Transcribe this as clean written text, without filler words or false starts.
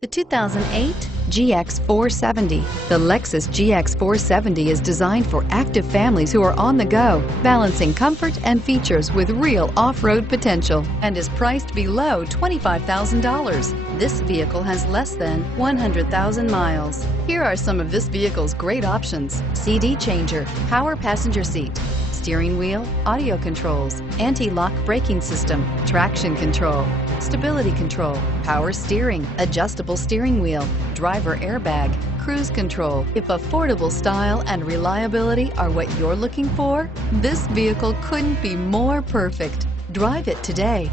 The 2008 GX470. The Lexus GX470 is designed for active families who are on the go, balancing comfort and features with real off-road potential, and is priced below $25,000. This vehicle has less than 100,000 miles. Here are some of this vehicle's great options: CD changer, power passenger seat, steering wheel audio controls, anti-lock braking system, traction control, stability control, power steering, adjustable steering wheel, driver airbag, cruise control. If affordable style and reliability are what you're looking for, this vehicle couldn't be more perfect. Drive it today.